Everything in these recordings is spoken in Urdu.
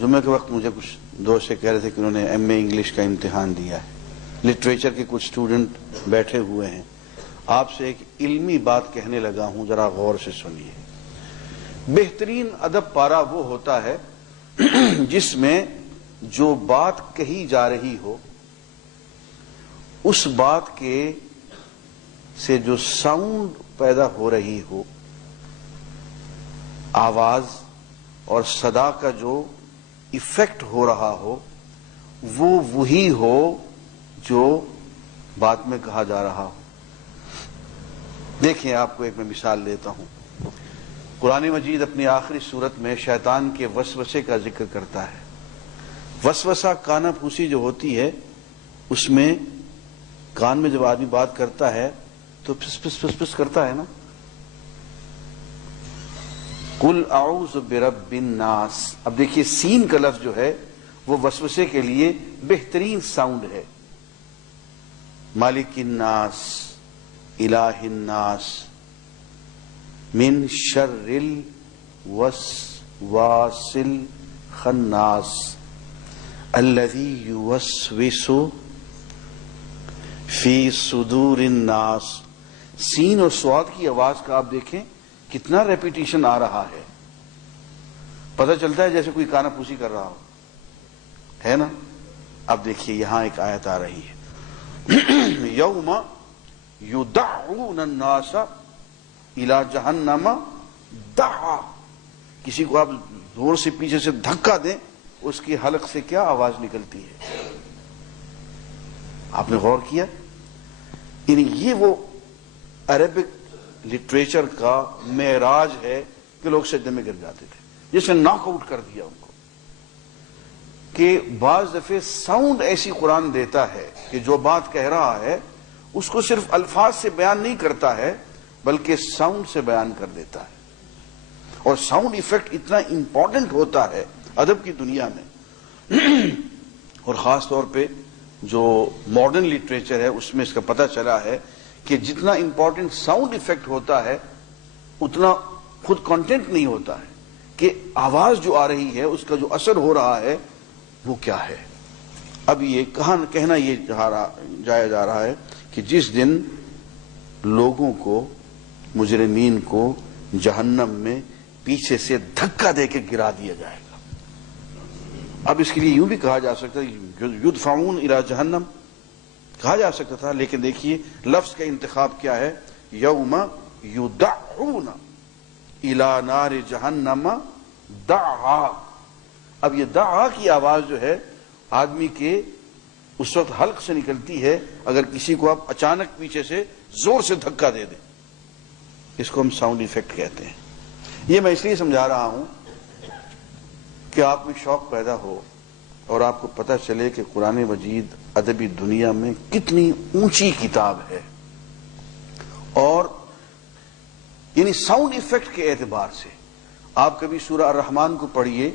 جمعے کے وقت مجھے کچھ دوست سے کہہ رہے تھے کہ انہوں نے ایم اے انگلش کا امتحان دیا ہے، لٹریچر کے کچھ اسٹوڈنٹ بیٹھے ہوئے ہیں. آپ سے ایک علمی بات کہنے لگا ہوں، ذرا غور سے سنیے. بہترین ادب پارا وہ ہوتا ہے جس میں جو بات کہی جا رہی ہو اس بات کے سے جو ساؤنڈ پیدا ہو رہی ہو، آواز اور صدا کا جو ایفیکٹ ہو رہا ہو، وہ وہی ہو جو بات میں کہا جا رہا ہو. دیکھیں، آپ کو ایک میں مثال دیتا ہوں. قرآن مجید اپنی آخری سورت میں شیطان کے وسوسے کا ذکر کرتا ہے. وسوسہ کانا پھوسی جو ہوتی ہے، اس میں کان میں جب آدمی بات کرتا ہے تو پھس پھس پھس پھس کرتا ہے نا. قل اعوذ برب الناس. اب دیکھیے سین کا لفظ جو ہے وہ وسوسے کے لیے بہترین ساؤنڈ ہے. مالک الناس، الہ الناس، من شر الوسواس الخناس الذی یوسوس فی صدور الناس. سین اور صاد کی آواز کا آپ دیکھیں کتنا ریپیٹیشن آ رہا ہے. پتہ چلتا ہے جیسے کوئی کانا پھوسی کر رہا ہو، ہے نا. اب دیکھیے یہاں ایک آیت آ رہی ہے، یوم یدعون الناس الی جہنم دعا. کسی کو آپ زور سے پیچھے سے دھکا دیں، اس کی حلق سے کیا آواز نکلتی ہے. آپ نے غور کیا؟ یعنی یہ وہ عربک لٹریچر کا معراج ہے کہ لوگ سجدے میں گر جاتے تھے، جس نے ناک آؤٹ کر دیا ان کو. کہ بعض دفعے ساؤنڈ ایسی قرآن دیتا ہے کہ جو بات کہہ رہا ہے اس کو صرف الفاظ سے بیان نہیں کرتا ہے بلکہ ساؤنڈ سے بیان کر دیتا ہے. اور ساؤنڈ ایفیکٹ اتنا امپورٹنٹ ہوتا ہے ادب کی دنیا میں، اور خاص طور پہ جو ماڈرن لٹریچر ہے اس میں اس کا پتہ چلا ہے کہ جتنا امپورٹنٹ ساؤنڈ ایفیکٹ ہوتا ہے اتنا خود کانٹینٹ نہیں ہوتا ہے کہ آواز جو آ رہی ہے اس کا جو اثر ہو رہا ہے وہ کیا ہے. اب یہ کہنا یہ جایا جا رہا ہے کہ جس دن لوگوں کو، مجرمین کو جہنم میں پیچھے سے دھکا دے کے گرا دیا جائے گا. اب اس کے لیے یوں بھی کہا جا سکتا ہے یدفعون الی جہنم کہا جا سکتا تھا، لیکن دیکھیے لفظ کا انتخاب کیا ہے، یوم یدعون الی نار جہنم دعا. اب یہ دعا کی آواز جو ہے آدمی کے اس وقت حلق سے نکلتی ہے اگر کسی کو آپ اچانک پیچھے سے زور سے دھکا دے دیں. اس کو ہم ساؤنڈ ایفیکٹ کہتے ہیں. یہ میں اس لیے سمجھا رہا ہوں کہ آپ میں شوق پیدا ہو اور آپ کو پتہ چلے کہ قرآن مجید ادبی دنیا میں کتنی اونچی کتاب ہے. اور یعنی ساؤنڈ ایفیکٹ کے اعتبار سے آپ کبھی سورہ الرحمن کو پڑھیے،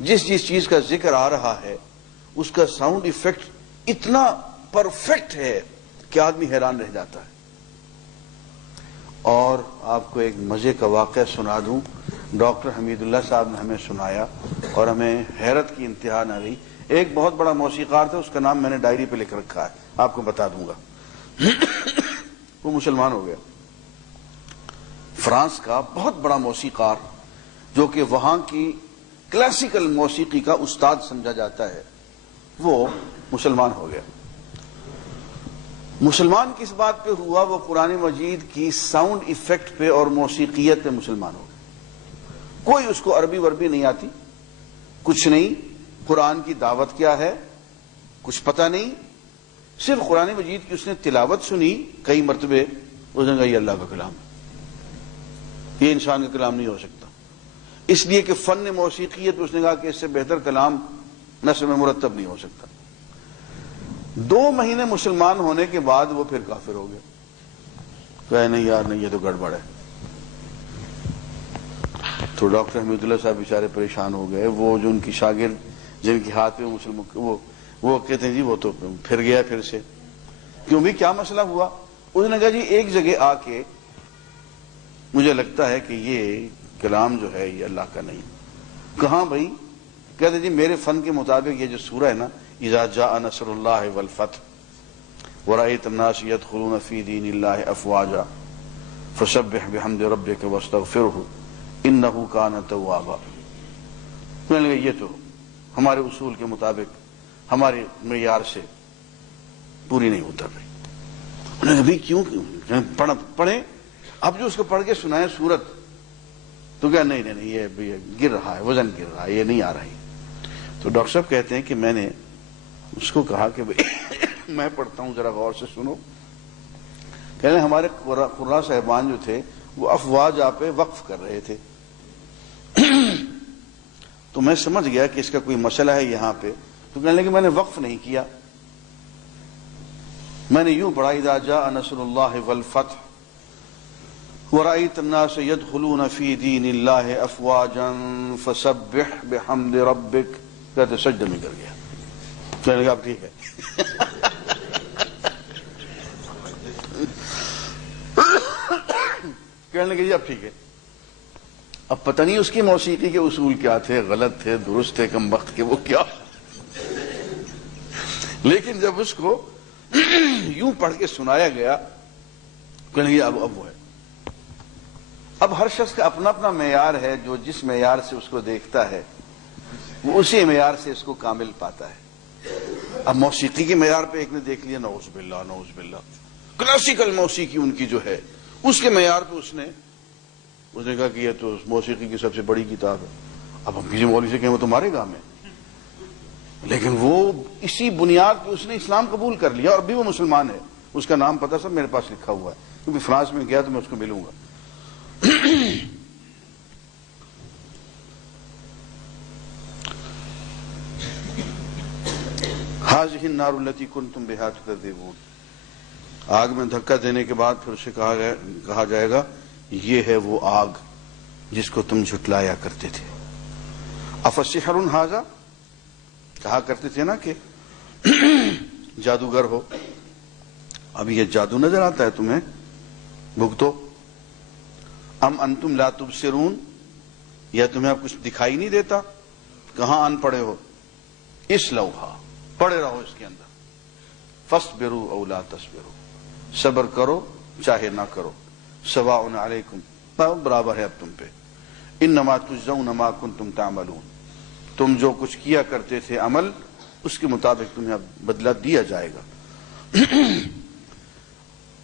جس چیز کا ذکر آ رہا ہے اس کا ساؤنڈ ایفیکٹ اتنا پرفیکٹ ہے کہ آدمی حیران رہ جاتا ہے. اور آپ کو ایک مزے کا واقعہ سنا دوں. ڈاکٹر حمید اللہ صاحب نے ہمیں سنایا اور ہمیں حیرت کی انتہا نہ رہی. ایک بہت بڑا موسیقار تھا، اس کا نام میں نے ڈائری پہ لکھ رکھا ہے، آپ کو بتا دوں گا. وہ مسلمان ہو گیا. فرانس کا بہت بڑا موسیقار جو کہ وہاں کی کلاسیکل موسیقی کا استاد سمجھا جاتا ہے، وہ مسلمان ہو گیا. مسلمان کس بات پہ ہوا؟ وہ قرآن مجید کی ساؤنڈ ایفیکٹ پہ اور موسیقیت پہ مسلمان ہو گیا. کوئی اس کو عربی وربی نہیں آتی، کچھ نہیں، قرآن کی دعوت کیا ہے کچھ پتہ نہیں، صرف قرآن مجید کی اس نے تلاوت سنی کئی مرتبے. اس نے کہا یہ اللہ کا کلام ہے، یہ انسان کا کلام نہیں ہو سکتا. اس لیے کہ فن موسیقیت اس نے کہا کہ اس سے بہتر کلام نثر میں مرتب نہیں ہو سکتا. 2 مہینے مسلمان ہونے کے بعد وہ پھر کافر ہو گیا. کہا نہیں یار نہیں، یہ تو گڑبڑ ہے. تو ڈاکٹر حمید اللہ صاحب بیچارے پریشان ہو گئے. وہ جو ان کی شاگرد جن کے ہاتھ میں وہ کہتے ہیں جی وہ تو پھر گیا پھر سے. کیوں بھی کیا مسئلہ ہوا؟ اس نے کہا جی ایک جگہ آ کے مجھے لگتا ہے کہ یہ کلام جو ہے یہ اللہ کا نہیں. کہاں بھائی؟ کہتے جی میرے فن کے مطابق یہ جو سورہ ہے نا، اذا جاء نصر اللہ والفتح ورأيت الناس يدخلون في دين الله افواجا فسبح بحمد ربك واستغفره انه كان توابا. میں نے کہا یہ تو ہمارے اصول کے مطابق ہمارے معیار سے پوری نہیں اتر رہی. انہوں نے کہا کیوں پڑھیں، اب جو اس کو پڑھ کے سنائے سورت تو کہا نہیں یہ گر رہا ہے، وزن گر رہا ہے، یہ نہیں آ رہی. تو ڈاکٹر صاحب کہتے ہیں کہ میں نے اس کو کہا کہ میں پڑھتا ہوں ذرا غور سے سنو. کہنے ہمارے قراء صاحبان جو تھے وہ افواج آپ پہ وقف کر رہے تھے، تو میں سمجھ گیا کہ اس کا کوئی مسئلہ ہے یہاں پہ. تو کہنے لگے میں نے وقف نہیں کیا، میں نے یوں پڑھا اذا جاء نصر اللہ والفتح ورأيت الناس يدخلون في دين الله افواجا فسبح بحمد ربك. کہتے سجدے میں گر گیا. کہنے لگا اب ٹھیک ہے. کہنے لگے جی اب ٹھیک ہے. اب پتہ نہیں اس کی موسیقی کے اصول کیا تھے، غلط تھے، درست تھے، کم وقت کے، وہ کیا. لیکن جب اس کو یوں پڑھ کے سنایا گیا کہنے لگے اب وہ ہے. اب ہر شخص کا اپنا اپنا معیار ہے، جو جس معیار سے اس کو دیکھتا ہے وہ اسی معیار سے اس کو کامل پاتا ہے. اب موسیقی کے معیار پہ ایک نے دیکھ لیا نعوذ باللہ نعوذ باللہ، کلاسیکل موسیقی ان کی جو ہے اس کے معیار پہ اس نے کہا کہ یہ تو موسیقی کی سب سے بڑی کتاب ہے. اب ہم کسی مولوی سے کہیں وہ تمہارے گاہ میں، لیکن وہ اسی بنیاد پہ اس نے اسلام قبول کر لیا اور ابھی وہ مسلمان ہے. اس کا نام پتہ سب میرے پاس لکھا ہوا ہے، کیونکہ فرانس میں گیا تو میں اس کو ملوں گا. هذه النار التي كنتم بها تكذبون. آگ میں دھکا دینے کے بعد پھر اسے کہا جائے گا یہ ہے وہ آگ جس کو تم جھٹلایا کرتے تھے. افسحر هذا، کہا کرتے تھے نا کہ جادوگر ہو. اب یہ جادو نظر آتا ہے تمہیں، بھگتو. ام انتم لا تبصرون، یا تمہیں اب کچھ دکھائی نہیں دیتا؟ کہاں ان پڑھے ہو؟ اسلوہا، پڑے رہو اس کے اندر. فاصبروا او لا تصبروا، صبر کرو چاہے نہ کرو. سواء علیکم، برابر ہے اب تم پہ. انما تجزون ما کنتم تعملون، تم جو کچھ کیا کرتے تھے عمل اس کے مطابق تمہیں اب بدلہ دیا جائے گا.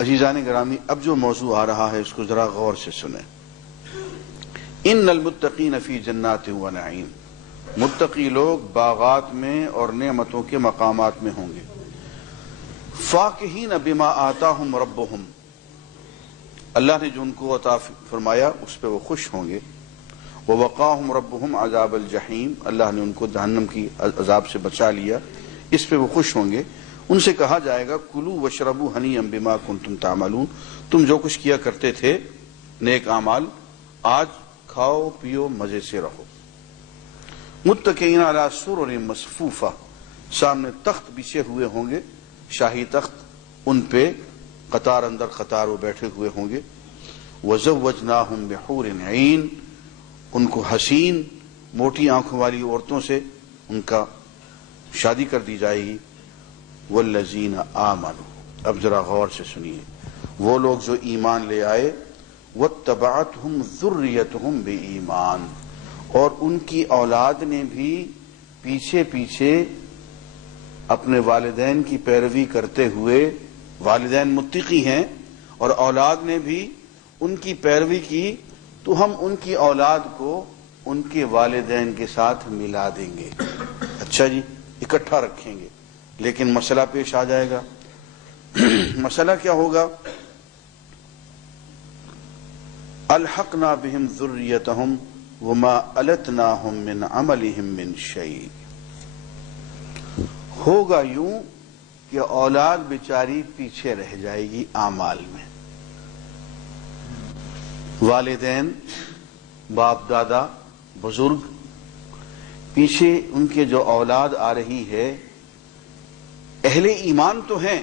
عزیزان گرامی، اب جو موضوع آ رہا ہے اس کو ذرا غور سے سنیں. ان المتقین فی جنات و نعیم، متقی لوگ باغات میں اور نعمتوں کے مقامات میں ہوں گے. فاکہین بما آتاہم ربہم، اللہ نے جو ان کو عطا فرمایا اس پہ وہ خوش ہوں گے. ووقاہم ربہم عذاب الجحیم، اللہ نے ان کو جہنم کی عذاب سے بچا لیا، اس پہ وہ خوش ہوں گے. ان سے کہا جائے گا کلوا واشربوا ہنیئا بما کنتم تعملون، تم جو کچھ کیا کرتے تھے نیک اعمال آج کھاؤ پیو مزے سے رہو. متکئین علی سرر مصفوفہ، سامنے تخت بچھے ہوئے ہوں گے، شاہی تخت، ان پہ قطار اندر قطار وہ بیٹھے ہوئے ہوں گے. وزوجناہم بحور عین، ان کو حسین موٹی آنکھوں والی عورتوں سے ان کا شادی کر دی جائے گی. والذین آمنوا، اب ذرا غور سے سنیے، وہ لوگ جو ایمان لے آئے. واتبعتہم ذریتہم بایمان، اور ان کی اولاد نے بھی پیچھے پیچھے اپنے والدین کی پیروی کرتے ہوئے، والدین متقی ہیں اور اولاد نے بھی ان کی پیروی کی، تو ہم ان کی اولاد کو ان کے والدین کے ساتھ ملا دیں گے. اچھا جی، اکٹھا رکھیں گے، لیکن مسئلہ پیش آ جائے گا. مسئلہ کیا ہوگا؟ الحقنا بہم ذریتہم وما التناہم من عملہم من شیء. ہوگا یوں کہ اولاد بیچاری پیچھے رہ جائے گی اعمال میں. والدین، باپ دادا، بزرگ، پیچھے ان کے جو اولاد آ رہی ہے اہل ایمان تو ہیں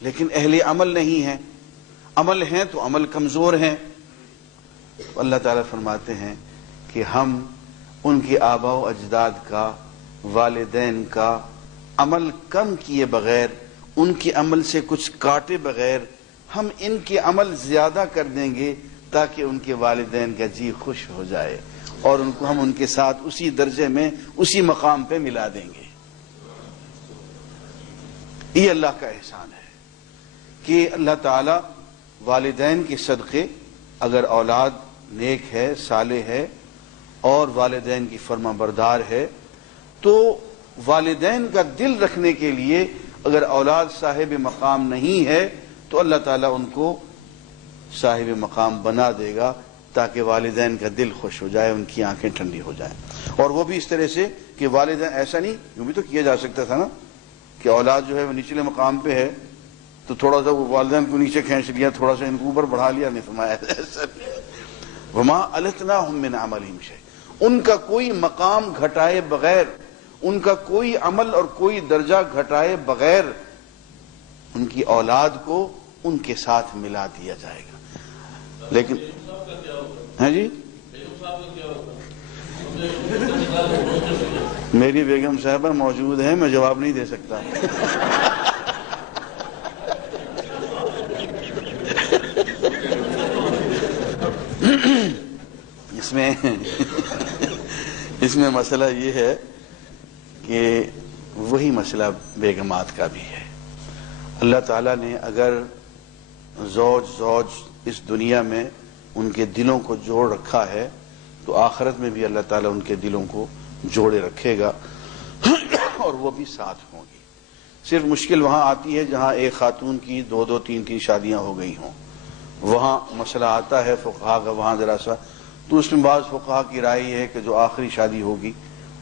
لیکن اہل عمل نہیں ہیں. عمل ہیں تو عمل کمزور ہیں. اللہ تعالیٰ فرماتے ہیں کہ ہم ان کے آباء و اجداد کا، والدین کا عمل کم کیے بغیر، ان کے عمل سے کچھ کاٹے بغیر ہم ان کے عمل زیادہ کر دیں گے تاکہ ان کے والدین کا جی خوش ہو جائے اور ان کو ہم ان کے ساتھ اسی درجے میں، اسی مقام پہ ملا دیں گے۔ یہ اللہ کا احسان ہے کہ اللہ تعالی والدین کے صدقے، اگر اولاد نیک ہے، صالح ہے اور والدین کی فرما بردار ہے، تو والدین کا دل رکھنے کے لیے اگر اولاد صاحب مقام نہیں ہے تو اللہ تعالیٰ ان کو صاحب مقام بنا دے گا تاکہ والدین کا دل خوش ہو جائے، ان کی آنکھیں ٹھنڈی ہو جائیں۔ اور وہ بھی اس طرح سے کہ والدین، ایسا نہیں، یوں بھی تو کیا جا سکتا تھا نا کہ اولاد جو ہے وہ نچلے مقام پہ ہے تو تھوڑا سا وہ والدین کو نیچے کھینچ لیا، تھوڑا سا ان کو اوپر بڑھا لیا، نہیں فرمایا ایسا وما التناہم من عملہم شیء، ان کا کوئی مقام گھٹائے بغیر، ان کا کوئی عمل اور کوئی درجہ گھٹائے بغیر ان کی اولاد کو ان کے ساتھ ملا دیا جائے گا۔ لیکن ہاں جی، میری بیگم صاحبہ موجود ہیں، میں جواب نہیں دے سکتا۔ اس میں مسئلہ یہ ہے کہ وہی مسئلہ بیگمات کا بھی ہے۔ اللہ تعالیٰ نے اگر زوج اس دنیا میں ان کے دلوں کو جوڑ رکھا ہے تو آخرت میں بھی اللہ تعالیٰ ان کے دلوں کو جوڑے رکھے گا اور وہ بھی ساتھ ہوں گی۔ صرف مشکل وہاں آتی ہے جہاں ایک خاتون کی 2 3 شادیاں ہو گئی ہوں، وہاں مسئلہ آتا ہے فقہا کا، وہاں ذرا سا تو اس میں بعض فقہا کی رائے ہے کہ جو آخری شادی ہوگی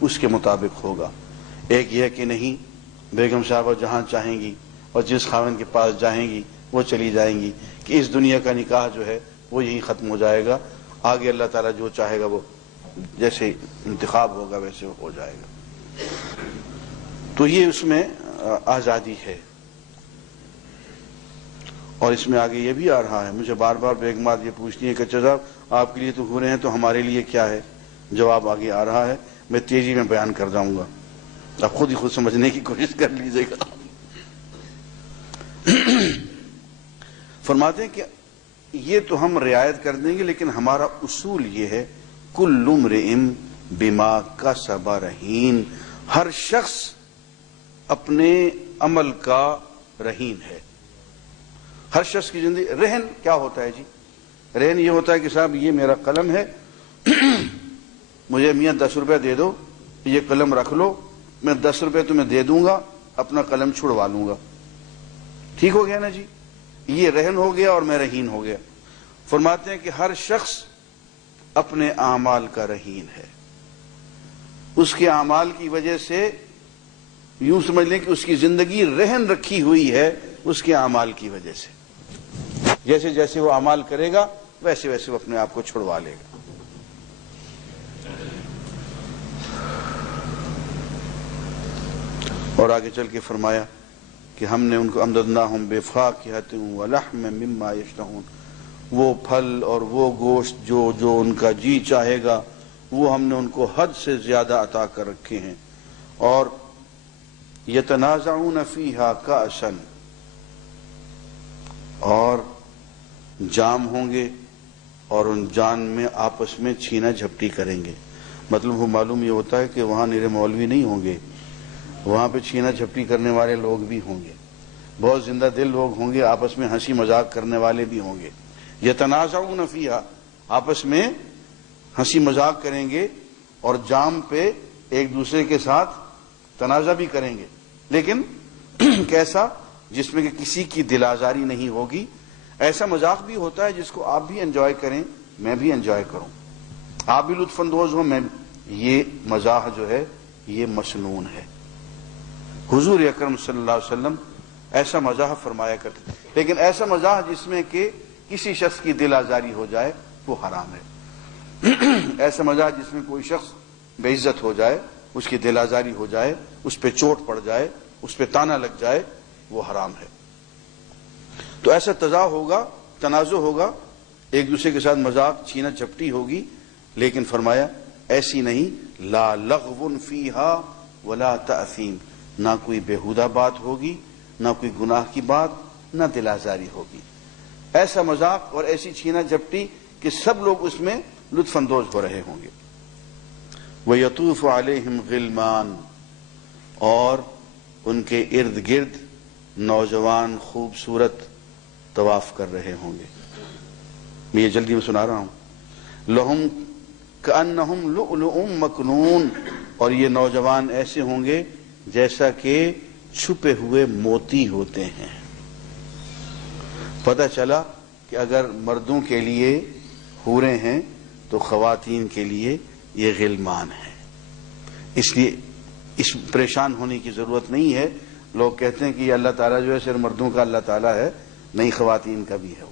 اس کے مطابق ہوگا۔ ایک یہ کہ نہیں، بیگم صاحبہ جہاں چاہیں گی اور جس خاوند کے پاس جائیں گی وہ چلی جائیں گی، کہ اس دنیا کا نکاح جو ہے وہ یہی ختم ہو جائے گا، آگے اللہ تعالیٰ جو چاہے گا وہ جیسے انتخاب ہوگا ویسے ہو جائے گا۔ تو یہ اس میں آزادی ہے۔ اور اس میں آگے یہ بھی آ رہا ہے، مجھے بار بار بیگمات یہ پوچھتی ہیں کہ اچھا صاحب آپ کے لیے تو ہو رہے ہیں تو ہمارے لیے کیا ہے؟ جواب آگے آ رہا ہے، میں تیزی میں بیان کر جاؤں گا، آپ خود ہی سمجھنے کی کوشش کر لیجئے گا۔ فرماتے ہیں کہ یہ تو ہم رعایت کر دیں گے، لیکن ہمارا اصول یہ ہے کل امرئ بما کسب رہین، ہر شخص اپنے عمل کا رہین ہے۔ ہر شخص کی زندگی، رہن کیا ہوتا ہے جی؟ رہن یہ ہوتا ہے کہ صاحب یہ میرا قلم ہے، مجھے میاں 10 روپے دے دو، یہ قلم رکھ لو، میں 10 روپے تمہیں دے دوں گا، اپنا قلم چھڑوا لوں گا، ٹھیک ہو گیا نا جی؟ یہ رہن ہو گیا اور میں رہین ہو گیا۔ فرماتے ہیں کہ ہر شخص اپنے اعمال کا رہین ہے، اس کے اعمال کی وجہ سے یوں سمجھ لیں کہ اس کی زندگی رہن رکھی ہوئی ہے اس کے اعمال کی وجہ سے، جیسے جیسے وہ اعمال کرے گا ویسے ویسے وہ اپنے آپ کو چھڑوا لے گا۔ اور آگے چل کے فرمایا کہ ہم نے ان کو امددناہم بفاکہۃ ولحم مما یشتہون، وہ پھل اور وہ گوشت جو ان کا جی چاہے گا وہ ہم نے ان کو حد سے زیادہ عطا کر رکھے ہیں۔ اور یتنازعون فیہا کأسا، اور جام ہوں گے اور ان جان میں آپس میں چھینا جھپٹی کریں گے۔ مطلب وہ معلوم یہ ہوتا ہے کہ وہاں نرے مولوی نہیں ہوں گے، وہاں پہ چھینا جھپٹی کرنے والے لوگ بھی ہوں گے، بہت زندہ دل لوگ ہوں گے، آپس میں ہنسی مذاق کرنے والے بھی ہوں گے۔ یتنازعون فیہا، آپس میں ہنسی مذاق کریں گے اور جام پہ ایک دوسرے کے ساتھ تنازع بھی کریں گے، لیکن کیسا؟ جس میں کہ کسی کی دل آزاری نہیں ہوگی۔ ایسا مذاق بھی ہوتا ہے جس کو آپ بھی انجوائے کریں، میں بھی انجوائے کروں، آپ بھی لطف اندوز ہوں، میں بھی۔ یہ مزاح جو ہے یہ مسنون ہے۔ حضور اکرم صلی اللہ علیہ وسلم ایسا مزاح فرمایا کرتے تھے، لیکن ایسا مزاح جس میں کہ کسی شخص کی دل آزاری ہو جائے وہ حرام ہے۔ ایسا مزاح جس میں کوئی شخص بے عزت ہو جائے، اس کی دل آزاری ہو جائے، اس پہ چوٹ پڑ جائے، اس پہ تانا لگ جائے، وہ حرام ہے۔ تو ایسا تضاع ہوگا، تنازع ہوگا، ایک دوسرے کے ساتھ مذاق چھینا جھپٹی ہوگی، لیکن فرمایا ایسی نہیں لا لغو فیہا ولا تأثیم، نہ کوئی بےہودہ بات ہوگی، نہ کوئی گناہ کی بات، نہ دل آزاری ہوگی. ایسا مذاق اور ایسی چھینا جھپٹی کہ سب لوگ اس میں لطف اندوز ہو رہے ہوں گے. وَيَطُوفُ عَلَيْهِمْ غِلْمَانٌ، اور ان کے ارد گرد نوجوان خوبصورت طواف کر رہے ہوں گے. میں یہ جلدی میں سنا رہا ہوں. لَهُمْ كَأَنَّهُمْ لُؤْلُؤٌ مَكْنُونٌ، اور یہ نوجوان ایسے ہوں گے جیسا کہ چھپے ہوئے موتی ہوتے ہیں. پتہ چلا کہ اگر مردوں کے لیے حوریں ہیں تو خواتین کے لیے یہ غلمان ہیں. اس لیے اس پریشان ہونے کی ضرورت نہیں ہے. لوگ کہتے ہیں کہ یہ اللہ تعالیٰ جو ہے صرف مردوں کا اللہ تعالیٰ ہے، نہیں، خواتین کا بھی ہے.